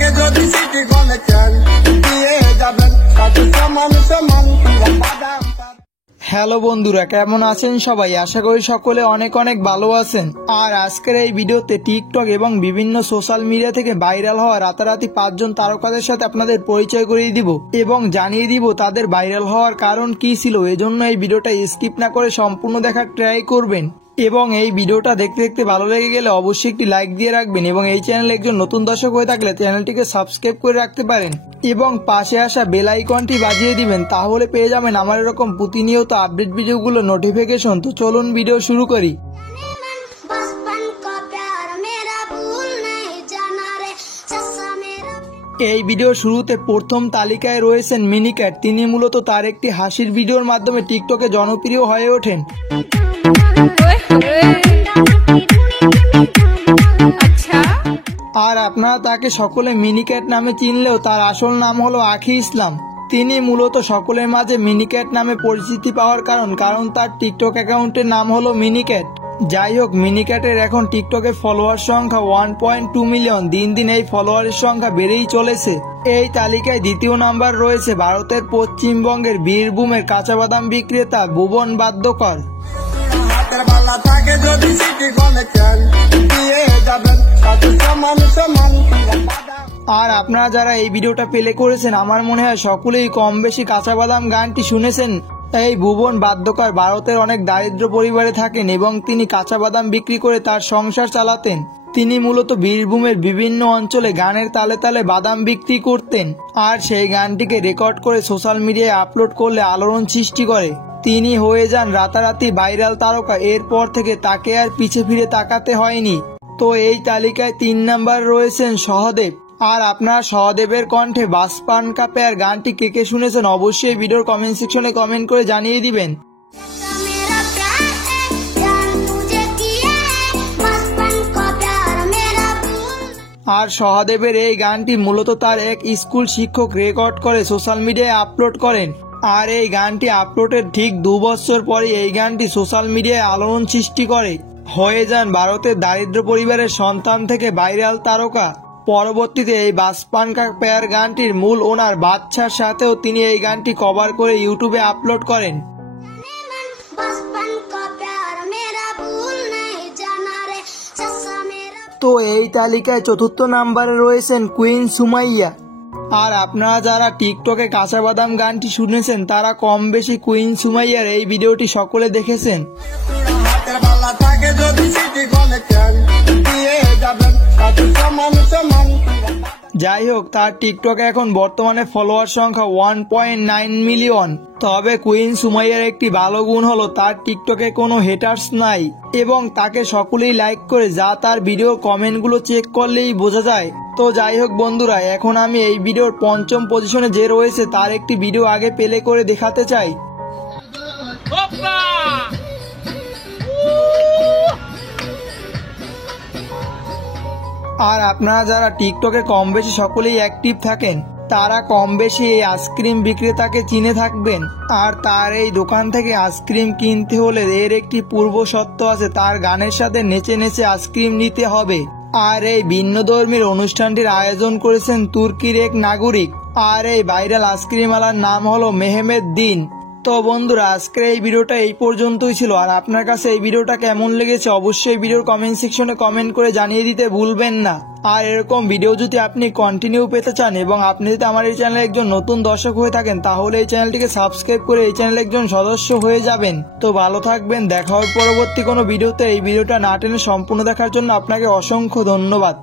থাকে যদি সিটি গলে চান দিয়ে যাবেন তাতে সমান সমান বাদাম। হ্যালো বন্ধুরা, কেমন আছেন সবাই? আশা করি সকলে অনেক অনেক ভালো আছেন। আর আজকের এই ভিডিওতে টিকটক এবং বিভিন্ন সোশ্যাল মিডিয়া থেকে ভাইরাল হওয়া রাতারাতি 5 জন তারকাদের সাথে আপনাদের পরিচয় করিয়ে দিব এবং জানিয়ে দিব তাদের ভাইরাল হওয়ার কারণ কি ছিল। এজন্য এই ভিডিওটা স্কিপ না করে সম্পূর্ণ দেখার ট্রাই করবেন এবং এই ভিডিওটা দেখতে দেখতে ভালো লেগে গেলে অবশ্যই একটি লাইক দিয়ে রাখবেন এবং এই চ্যানেলে একজন নতুন দর্শক হয়ে থাকলে চ্যানেলটিকে সাবস্ক্রাইব করে রাখতে পারেন এবং পাশে আসা বেল আইকনটি বাজিয়ে দিবেন, তাহলে পেয়ে যাবেন আমার এরকম প্রতিনিয়ত আপডেট ভিডিওগুলো নোটিফিকেশন। তো চলুন ভিডিও শুরু করি। এই ভিডিও শুরুতে প্রথম তালিকায় রয়েছেন মিনিক্যাট। তিনি মূলত তার একটি হাসির ভিডিওর মাধ্যমে টিকটকে জনপ্রিয় হয়ে ওঠেন। আর আপনারা তাকে সকলে মিনিক্যাট নামে চিনলেও তার আসল নাম হলো আখি ইসলাম। তিনি মূলত সকলের মাঝে মিনিক্যাট নামে পরিচিতি পাওয়ার কারণ তার টিকটক অ্যাকাউন্টের নাম হলো মিনিক্যাট। যাই হোক, মিনিক্যাটের এখন টিকটকে ফলোয়ার সংখ্যা 1.2 মিলিয়ন। দিন দিন এই ফলোয়ারের সংখ্যা বেড়েই চলেছে। এই তালিকায় দ্বিতীয় নাম্বার রয়েছে ভারতের পশ্চিমবঙ্গের বীরভূমের কাঁচা বাদাম বিক্রেতা ভুবন বাদ্যকর। আর আপনারা যারা এই ভিডিওটা প্লে করেছেন, আমার মনে হয় সকলেই কম বেশি কাঁচা বাদাম গানটি শুনেছেন। এই ভুবন বাদ্যকর ভারতের অনেক দারিদ্র পরিবারে থাকেন এবং তিনি কাঁচা বাদাম বিক্রি করে তার সংসার চালাতেন। তিনি মূলত বীরভূমের বিভিন্ন অঞ্চলে গানের তালে তালে বাদাম বিক্রি করতেন আর সেই গানটিকে রেকর্ড করে সোশ্যাল মিডিয়ায় আপলোড করলে আলোড়ন সৃষ্টি করে। তিনি হয়ে যান রাতারাতি ভাইরাল তারকা। এরপর থেকে তাকে আর পিছে ফিরে তাকাতে হয়নি। তো এই তালিকায় 3 নাম্বার রয়েছেন সহদেব। আর আপনারা সহদেবের কণ্ঠে বাস পান কা প্যার গানটি কে কে শুনেছেন অবশ্যই ভিডিওর কমেন্ট সেকশনে কমেন্ট করে জানিয়ে দিবেন। আর সহদেবের এই গানটি মূলত তার এক স্কুল শিক্ষক রেকর্ড করে সোশ্যাল মিডিয়ায় আপলোড করেন। আর এই গানটি আপলোডের ঠিক 2 বছর পরে এই গানটি সোশ্যাল মিডিয়ায় আলোড়ন সৃষ্টি করে। হয়ে যান ভারতের দারিদ্র পরিবারের সন্তান থেকে ভাইরাল তারকা। পরবর্তীতে এই বাস পান কা প্যার গানটির মূল ওনার বাদশার সাথেও তিনি এই গানটি কভার করে ইউটিউবে আপলোড করেন। তো এই তালিকায় 4র্থ নাম্বারে রয়েছেন কুইন সুমাইয়া। আর আপনারা যারা টিকটকে কাঁচা বাদাম গানটি শুনেছেন তারা কম বেশি কুইন সুমাইয়ার এই ভিডিওটি সকলে দেখেছেন। যাই হোক, তার টিকটকে এখন বর্তমানে ফলোয়ার সংখ্যা 1.9 মিলিয়ন। তবে কুইন সুমাইয়ার একটি ভালো গুণ হলো তার টিকটকে কোনো হেটার্স নাই এবং তাকে সকলেই লাইক করে, যা তার ভিডিও কমেন্টগুলো চেক করলেই বোঝা যায়। তো যাই হোক বন্ধুরা, এখন আমি এই ভিডিওর 5ম পজিশনে যে রয়েছে তার একটি ভিডিও আগে প্লে করে দেখাতে চাই। আর আপনারা যারা টিকটকে কম বেশি সকলেই অ্যাক্টিভ থাকেন তারা কম বেশি এই আইসক্রিম বিক্রেতাকে চিনে থাকবেন। আর তার এই দোকান থেকে আইসক্রিম কিনতে হলে এর একটি পূর্ব শর্ত আছে, তার গানের সাথে নেচে নেচে আইসক্রিম নিতে হবে। আর এই ভিন্নধর্মীর অনুষ্ঠানটির আয়োজন করেছেন তুর্কির এক নাগরিক। আর এই ভাইরাল আইসক্রিমওয়ালার নাম হলো মেহমেদ দিন। তো বন্ধুরা, আজকের এই ভিডিওটা এই পর্যন্তই ছিল। আর আপনার কাছে এই ভিডিওটা কেমন লেগেছে অবশ্যই ভিডিওর কমেন্ট সেকশনে কমেন্ট করে জানিয়ে দিতে ভুলবেন না। আর এরকম ভিডিও যদি আপনি কন্টিনিউ পেতে চান এবং আপনি যদি আমার এই চ্যানেলে একজন নতুন দর্শক হয়ে থাকেন তাহলে এই চ্যানেলটিকে সাবস্ক্রাইব করে এই চ্যানেলে একজন সদস্য হয়ে যাবেন। তো ভালো থাকবেন, দেখা হবে পরবর্তী কোনো ভিডিওতে। এই ভিডিওটা না টেনে সম্পূর্ণ দেখার জন্য আপনাকে অসংখ্য ধন্যবাদ।